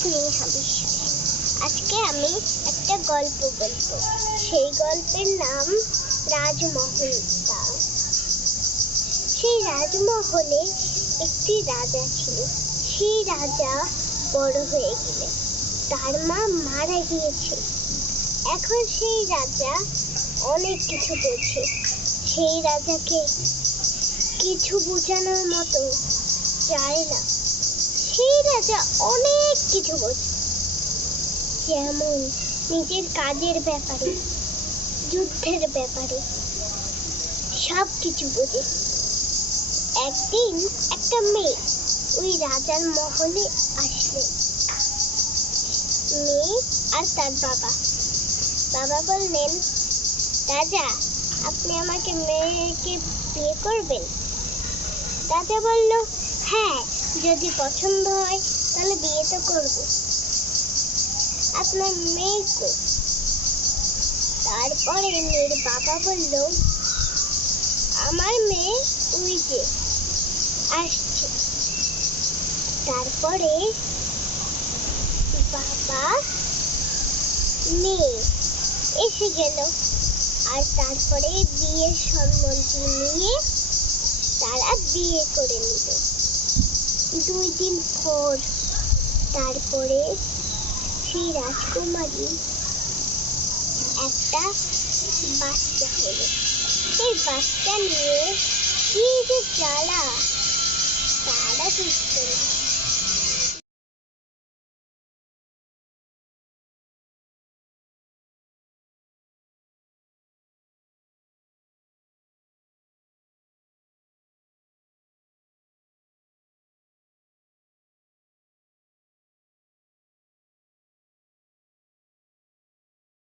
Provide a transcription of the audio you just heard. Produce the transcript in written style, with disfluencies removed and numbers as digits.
স্নেহা বিশ্বাস। আজকে আমি একটা গল্প বলবো। সেই গল্পের নাম রাজমহল। সেই রাজমহলে একটি রাজা ছিল। সেই রাজা বড় হয়ে গেলে তার মা মারা গিয়েছে। এখন সেই রাজা অনেক কিছু বোঝে। সেই রাজাকে কিছু বোঝানোর মতো চায় না। সেই রাজা অনেক কিছু বোঝে, যেমন নিজের কাজের ব্যাপারে, যুদ্ধের ব্যাপারে সব কিছু বোঝে। একদিন একটা মেয়ে ওই রাজার মহলে আসলেন। মেয়ে আর তার বাবা বললেন, রাজা, আপনি আমাকে মেয়েকে বিয়ে করবেন? রাজা বলল, হ্যাঁ, যদি পছন্দ হয় তাহলে বিয়ে তো করব। আপনার মেয়ে কই? তারপরে মেয়ের বাবা বলল, আমার মেয়ে ওই যে আসছে। তারপরে বাবা মেয়ে এসে গেল, আর তারপরে বিয়ের সম্মতি নিয়ে তারা বিয়ে করে নিল। 2 দিন পর তারপরে সেই রাজকুমারী একটা বাচ্চা হলো। সেই বাচ্চা নিয়ে কি যে জ্বালা তারা বুঝতো না।